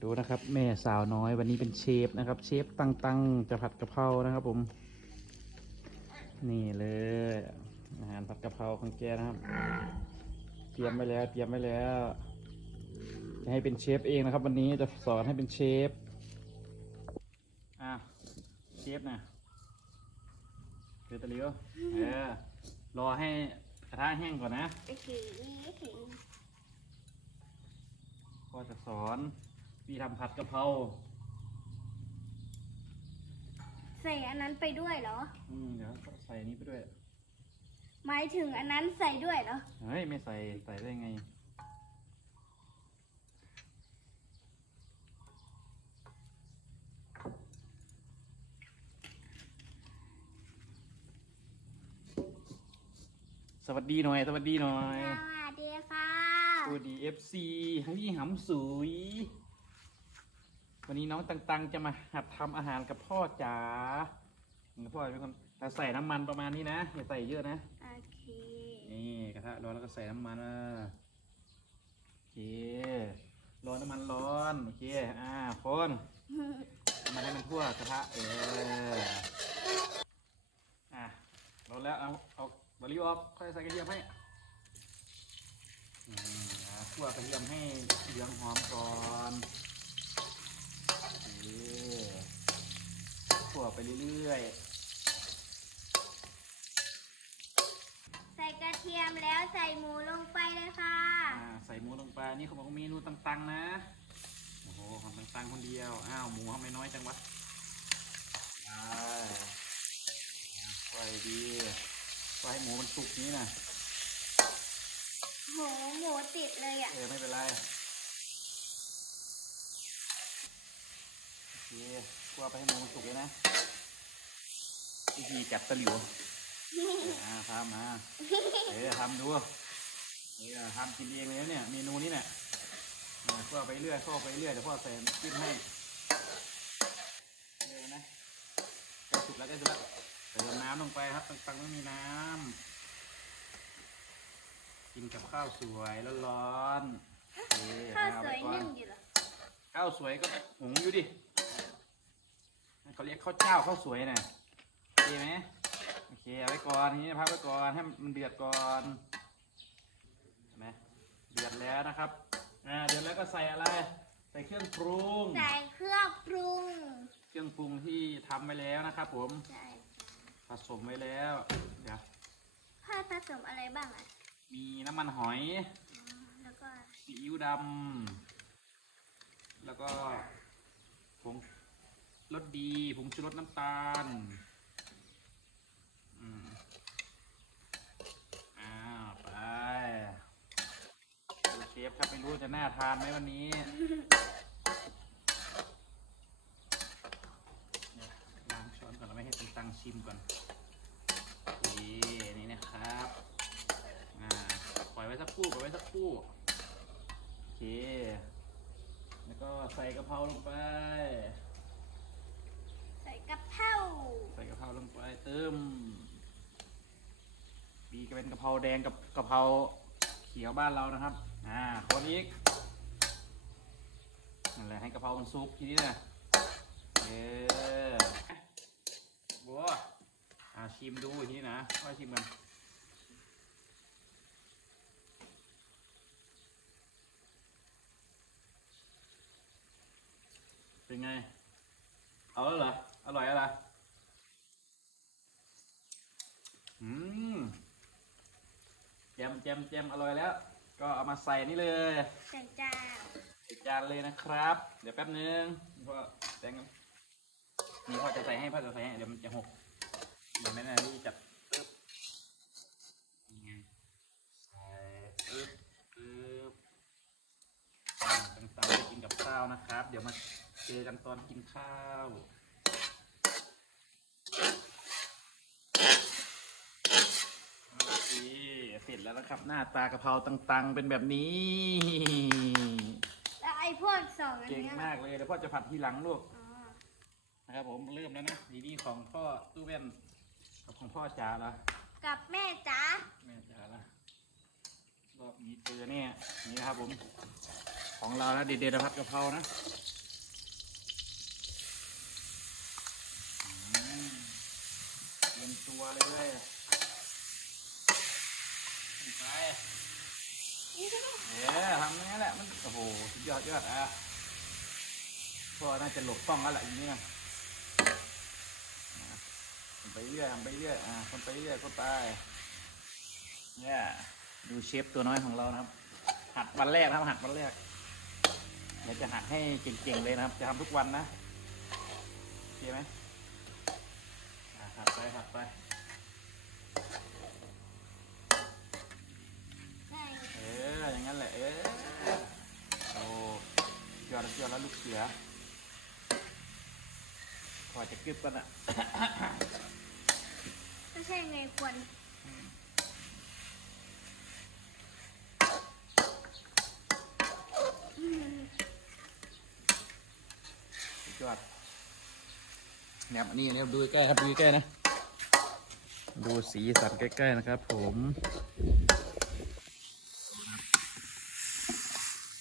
ดูนะครับ แม่สาวน้อยวันนี้เป็นเชฟนะครับ เชฟตั้งตั้งๆจะผัดกะเพรานะครับผม นี่เลยอาหารผัดกะเพราของแกนะครับ เตรียมไว้แล้วเตรียมไว้แล้วจะให้เป็นเชฟเองนะครับ วันนี้จะสอนให้เป็นเชฟอะเชฟนะเดือดตะหลิวเออรอให้กระทะแห้งก่อนนะโอเคโอเคก็จะสอน วิธีทำผัดกะเพราใส่อันนั้นไปด้วยเหรอ อืมเดี๋ยวใส่อันนี้ไปด้วยหมายถึงอันนั้นใส่ด้วยเหรอ เฮ้ยไม่ใส่ใส่ได้ไง สวัสดีหน่อย สวัสดีหน่อยสวัสดีค่ะ สวัสดีเอฟซีทั้งที่หำสุย วันนี้น้องตังๆจะมาหัดทำอาหารกับพ่อจ๋าพ่อเป็นคนแต่ใส่น้ำมันประมาณนี้นะอย่าใส่เยอะนะโอเคนี่กระทะร้อนแล้วก็ใส่น้ำมันอะโอเคร้อนน้ำมันร้อนโอเคอ่าคนมาให้มันทั่วกระทะเอออะร้อนแล้วเอาเอาบริวออกค่อยใส่กระเทียมให้อืมอะคั่วกระเทียมให้เหลืองหอมก่อน โอเคคั่วไปเรื่อยๆ ใส่กระเทียมแล้วใส่หมูลงไปเลยค่ะอ่าใส่หมูลงไป นี่เขาบอกว่าเมนูตังๆนะ โอ้โหของตังๆคนเดียว อ้าวหมูทำไมน้อยจังวะได้ปล่อยดีปล่อยให้หมูมันสุกนี้นะโหหมูติดเลยอะ เออไม่เป็นไร โอ เคกลัวไปให้หมูมันสุกเลยนะวิธีจับตะหลิวเอออ่าทำมาเออทำดูเออทำกินเองเลยนะเนี่ยเมนูนี้เนี่ยอ่าคั่วไปเรื่อยคั่วไปเรื่อยเดี๋ยวพ่อใส่จิ้มให้เร็วนะใกล้สุกแล้วใกล้สุกแล้วเติมน้ำลงไปครับตังๆไม่มีน้ำกินกับข้าวสวยร้อนๆโอเคข้าวเอสไปวยก่อนึ่งอยู่เหรอข้าวสวยก็หุงอยู่ดิ เขาเรียกข้าวเจ้าข้าวสวยน่ะโอเคไหมโอเคเอาไว้ก่อนทีนี้พักไว้ก่อนให้มันเดือดก่อนเห็นไหมเดือดแล้วนะครับอ่าเดือดแล้วก็ใส่อะไร ใส่เครื่องปรุง ใส่เครื่องปรุง เครื่องปรุงที่ทำไว้แล้วนะครับ ผมใช่ผสมไว้แล้วเดี๋ยวผ้าผสมอะไรบ้างอะมีน้ำมันหอยอ๋อแล้วก็ซีอิ๊วดำแล้วก็ผง รสดีผงชูรสน้ำตาลอ้าวไปดูเชฟครับไม่รู้จะน่าทานไหมวันนี้ล้างช้อนก่อนแล้วไม่ให้ตังตังชิมก่อนนี่นี่นะครับอ่าปล่อยไว้สักครู่ปล่อยไว้สักครู่โอเคแล้วก็ใส่กะเพราลงไป กะเพราใส่กะเพราลงไปเติมมีก็เป็นกะเพราแดงกับกะเพราเขียวบ้านเรานะครับ อ่าคนอีกนั่นแหละให้กะเพรามันซุปทีนี้นะเออบัวอ่าชิมดูทีนี้นะว่าชิมกันเป็นไง เอาแล้วเหรอ ร่อยอะไรอืมแจมแจมแจมอร่อยแล้ว ก็เอามาใส่นี่เลยใส่จานใส่จานเลยนะครับ เดี๋ยวแป๊บนึงพ่อแตงนี่พ่อจะใส่ให้พ่อจะใส่ให้เดี๋ยวมันจะหกเดี๋ยวแม่นานี่จับปึ๊บนี่ไงใส่ปึ๊บปึ๊บอ่าตั้งเตาไปกินกับข้าวนะครับ เดี๋ยวมาเจอกันตอนกินข้าว โอเคเสร็จ แล้วนะครับ หน้าตากะเพราตังๆ เป็นแบบนี้ แล้วไอ้พวกสองอันเก่งเนี้ยมากเลยเดี๋ยวพ่อจะผัดทีหลังลูกอ๋อนะครับผมเริ่มแล้วนะทีนี้ของพ่อตู้แว่นกับของพ่อจ๋าละกับแม่จ๋าแม่จ๋าละรอบนี้เจอเนี่ยนี่นะครับผม ของเรานะเด็ดๆนะผัดกะเพรานะอืมเตรียมตัวเลย ไปเอ๊ทำอย่างนี้แหละมันโอ้โหสุดยอดยอดอะพ่อน่าจะหลบกล้องแล้วแหละอย่างนี้นะทำไปเรื่อยทำไปเรื่อยอะคนไปเรื่อยคนไปเนี่ยดูเชฟตัวน้อยของเรานะครับ หัดวันแรกนะครับหัดวันแรกเดี๋ยวจะหัดให้เก่งๆเลยนะครับ จะทำทุกวันนะโอเคไหมหัดไปหัดไป ใช่ เอออย่างนั้นแหละ เออ โอ้ยอดแล้วยอดแล้วลูกเสือพอจะกึบกันอะก็ใช่ไงควรอืมสุดยอดเนี่ยอันนี้อันนี้ดูใกล้ๆครับดูใกล้ๆนะ ดูสีสันใกล้ๆนะครับผม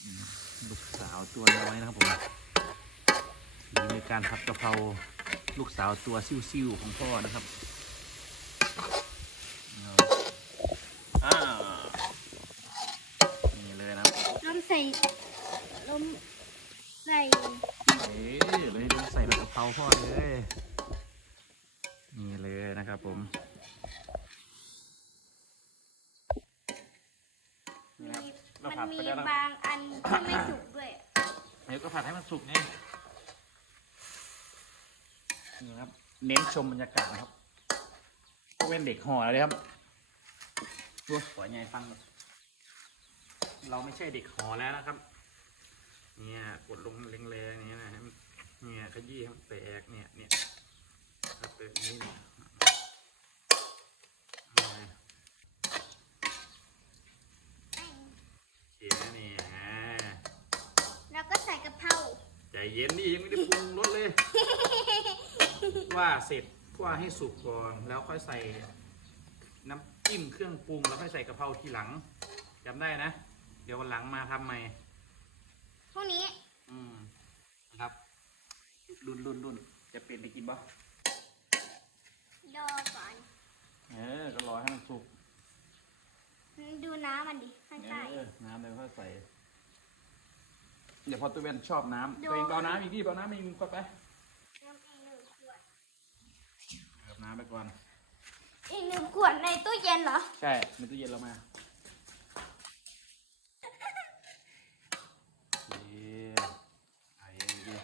อืม ลูกสาวตัวน้อยนะครับผมอยู่ในการผัดกะเพราลูกสาวตัวซิ่วๆของพ่อนะครับเอาอ้าวนี่เลยนะครับล้มใส่ล้มใส่เอ้ยเลยลงใส่ผัดกะเพราพ่อเลย นี่เลยนะครับผมนี่มี ครับเรา มัน ผัดมีไปแล้วนะบางอันที่ไม่สุกด้วย เดี๋ยวก็ผัดให้มันสุกไงนี่ครับ เน้นชมบรรยากาศนะครับพวกเป็นเด็กห่อเลยครับตัวขอใหญ่ฟังหน่อยเราไม่ใช่เด็กห่อแล้วนะครับ เนี่ยกดลงแรงๆอย่างเงี้ยนะให้มันเนี่ยขยี้ให้มันแตกเนี่ยเนี่ยครับแบบนี้เนี่ย เนี่ยเขียนนี่อ่าแล้วก็ใส่กะเพราใจเย็นดิยังไม่ได้ปรุงรสเลย ว่าเสร็จว่าให้สุกก่อนแล้วค่อยใส่น้ำจิ้มเครื่องปรุงแล้วค่อยใส่กะเพราทีหลังจำได้นะ เดี๋ยววันหลังมาทำใหม่พวกนี้อืมนะครับรุ่นรุ่นรุ่นจะเป็นไปกินบ่รอก่อน เออ ก็รอให้มันสุก ดูน้ำมันดิข้างใต้ เอ อน้ำเดี๋ยวค่อยใส่ เดี๋ยวพอตัวเวนชอบน้ำดูตัวเองเบาน้ำอีกดิเบาน้ำอีกก็ไปน้ำเองหนึ่งขวดเติมน้ำไปก่อน อีกหนึ่งขวดในตู้เย็นเหรอ ใช่ในตู้เย็นเรามาโอเคใส่ดี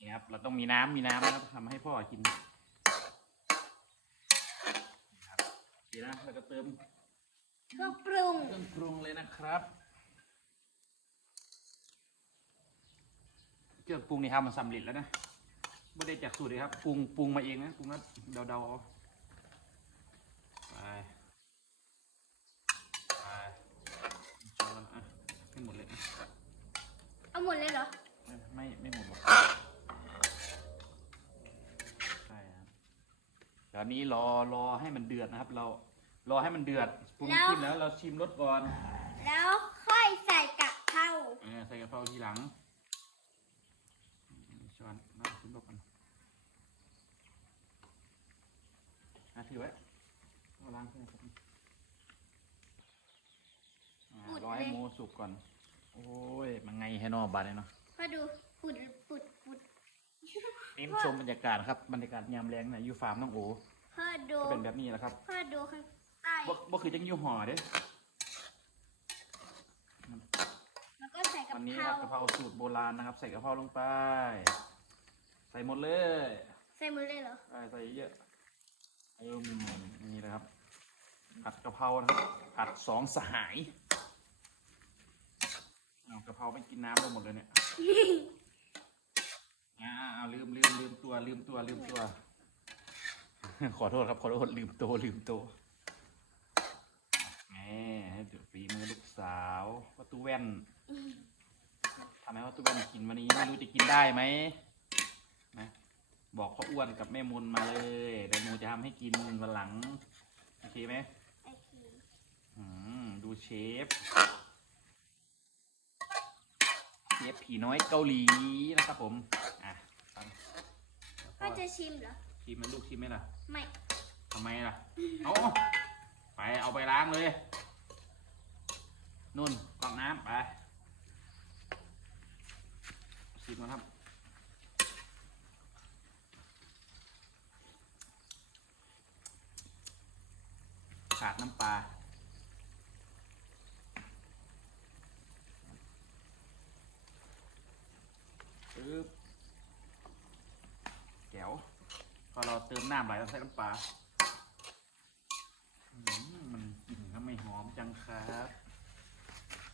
นี่ครับ เราต้องมีน้ำมีน้ำนะครับทำให้พ่อกินนี่ครับโอเคนะแล้วก็เติม เครื่องปรุงเครื่องปรุงเลยนะครับ เค รื่องปรุงนี่ทำมาสำเร็จแล้วนะไม่ได้จากสูตรเลยครับปรุงปรุงมาเองนะปรุงแล้วเดาๆเอาไปไปช้อนอะไม่หมดเลยนะเอาหมดเลยเหรอ ไม่ไม่ไม่หมดหรอกใช่ครับตอนนี้รอรอให้มันเดือดนะครับ เรารอให้มันเดือดปรุงแล้ว ขึ้นแล้วเราชิมรสก่อนแล้วค่อยใส่กะเพรา เออใส่กะเพราทีหลังช้ อนน้ำชิมรสก่อนอะถือไว้เอาล้างเครื่องครับอ่ารอให้หมูสุกก่อน โอ้ย มันไงให้นอบาดเลยเนาะพอดูปุดปุดปุดเน้นชมบรรยากาศครับ บรรยากาศยามแรงนะอยู่ฟาร์มน้องโอพอดูก็เป็นแบบนี้แหละครับพอดูข้างใต้บ่บ่คือจังอยู่ห่อเด้แล้วก็ใส่กะวันนี้เพครารับกะเพราสูตรโบราณนะครับ ใส่กะเพราลงไป ใส่หมดเลยใส่หมดเลยเหรอใส่ใส่เยอะเอิ่มนี่เลยครับผัดกะเพรานะครับผัดสองสหายเอากะเพราไม่กินน้ำไปหมดเลยเนี่ยอ่าเอาลืมลืมลืมตัวลืมตัวลืมตัว ขอโทษครับขอโทษลืมตัวลืมตัวแหมให้ดูฝีมือลูกสาวประตูแว่นทำให้ประตูแว่นกินวันนี้ไม่รู้จะกินได้ไหมนะ บอกพ่ออ้วนกับแม่มุนมาเลยเดี๋ยวหนูจะทำให้กินวันหลังโอเคไหมโอเคอืมดูเชฟฟผีน้อยเกาหลีนะครับผมอะฟังพ่อจะชิมเหรอชิมมันลูกชิมไหมล่ะไม่ทำไมล่ะเอาไปเอาไปล้างเลยนุ่นกรอกน้ำไปชิมนะครับ ขาดน้ำปลาปึ๊บแก้วพอเราเติมน้ำไหลเราใส่น้ำปลามมันกลิ่นทำไมหอมจังครับ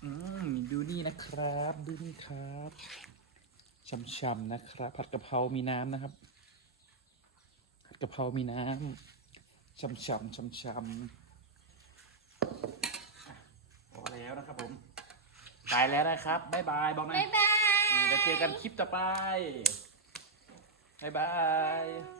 อืมดูนี่นะครับ ดูนี่ครับช่ำๆนะครับ ผัดกะเพรา มีน้ำนะครับ ผัดกะเพรา มีน้ำช่ำๆช่ำๆอะพอแล้วนะครับผม ไปแล้วนะครับบ๊ายบายบอกหน่อยบ๊ายบาย เดี๋ยวเจอกันคลิปต่อไปบ๊ายบาย